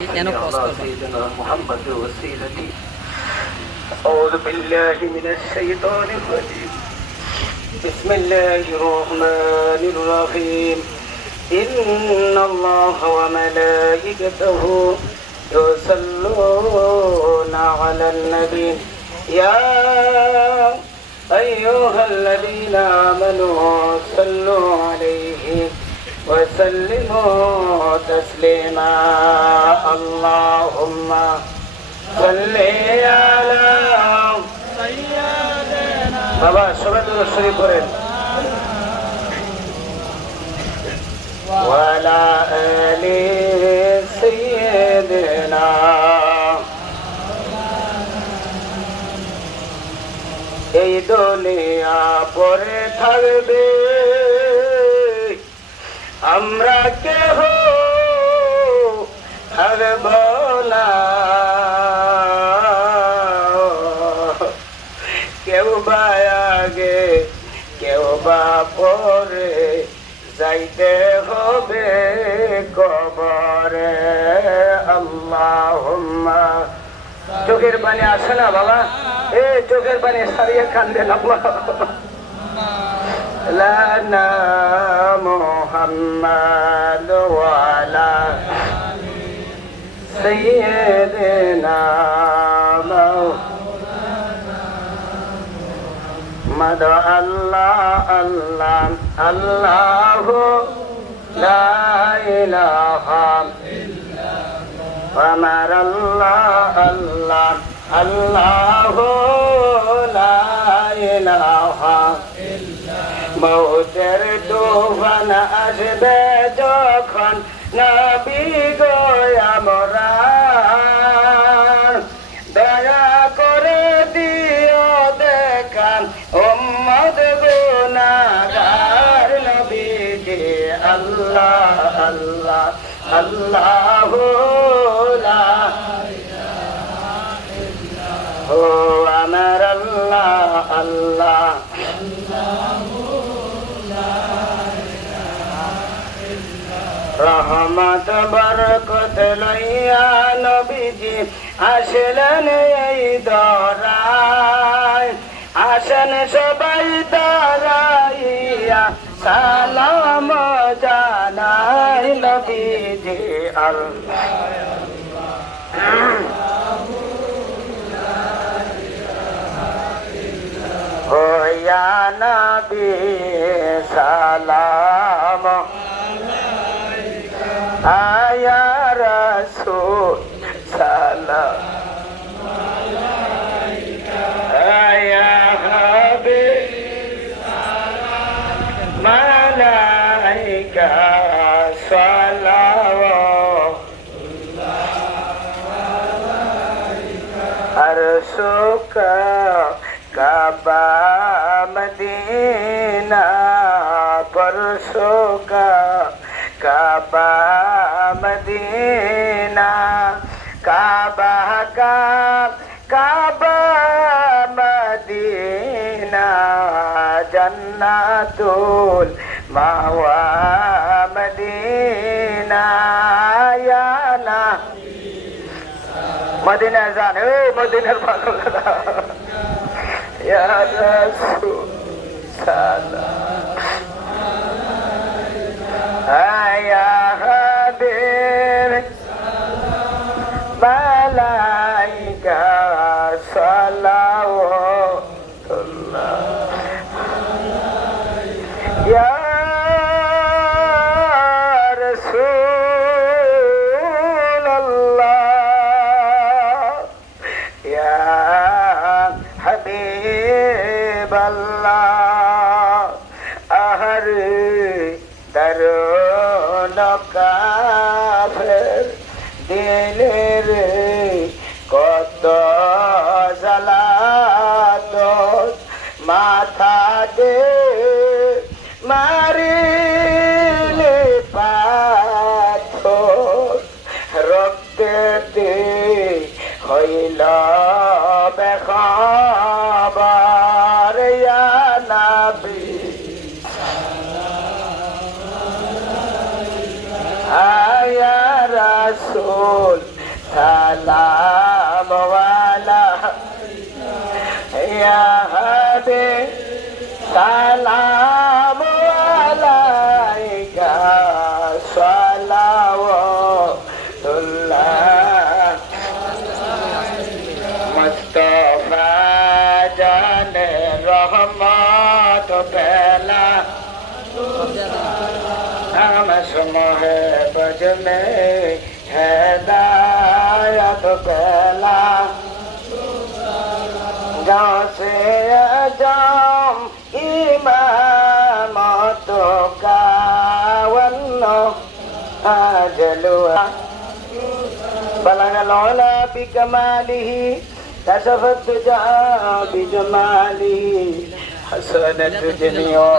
سيدنا محمد وسيلتي. أعوذ بالله من الشيطان الرجيم. بسم الله الرحمن الرحيم. إن الله وملائكته يصلون على النبي يا أيها الذين آمنوا صلوا عليه وسلموا تسليما. اللهم صل على سيدنا بابا সবাই তো শরীফ পড়েন وعلى آل سيدنا. এই দুনিয়া পরে থাকবে, আমরা কেহ থাকব না। কেউ বা আগে কেউ বা পরে যাইতে হবে কবরে। আল্লাহুম্মা চোখের পানি আসে না বাবা, চোখের পানি সারিয়ে কান্দেন। আল্লাহ লানা মুহাম্মাদ ওয়া আলা সাইয়্যিদিনা মাওলানা আল্লাহ আল্লাহ আল্লাহু লা ইলাহা আমার আল্লাহ আল্লাহ আল্লাহু লা ইলাহা। মৌতের তুফান আসবে যখন, নবী গো আমরা দয়া করে দিও দেখান উম্মত গুনাহগার নবীজি। আল্লাহ আল্লাহ আল্লাহু লা ইলাহা ও আমার আল্লাহ আল্লাহ রহমত বরকত লইয়া নবীজি আসলেন এই দরায়। আসেন সবাই দাঁড়াইয়া সালাম জানাই নবীজি। ও ইয়া নবী সালাম আয়া রাসূল সালাম আয়া হাবিব সালাম মালাইকা সালাওয়াতুল্লাহ আরশুকা কাবা মদিনা পরশুকা কাবা মদিনা কাবা কাবা মদিনা জান্নাতুল মাওয়া মদিনা। ইয়া না মদিনা জান, মদিনার পাগলরা ইয়া রাসূল সালাম আয়া হাবিব মালাইকা সালাওয়াতুল্লাহ ইয়া রাসূলুল্লাহ ইয়া হাবিবাল্লাহ। আহারে দারুন কাফের দিলের কত জ্বালাতন, মাথাতে মারিলে পাথর, রক্তেতে হইল বেখবার। ইয়া নবী আয়া রাসূল سلام والا يا هادي سلام عليك صلوات الله مصطفى جان رحمت پہلا ہم سمہ بج میں ہدایت پہلا جہاں سے جام امامت کا ونو جلوہ بلغ العلا بکمالہ کشف الدجى بجماله حسنت جميع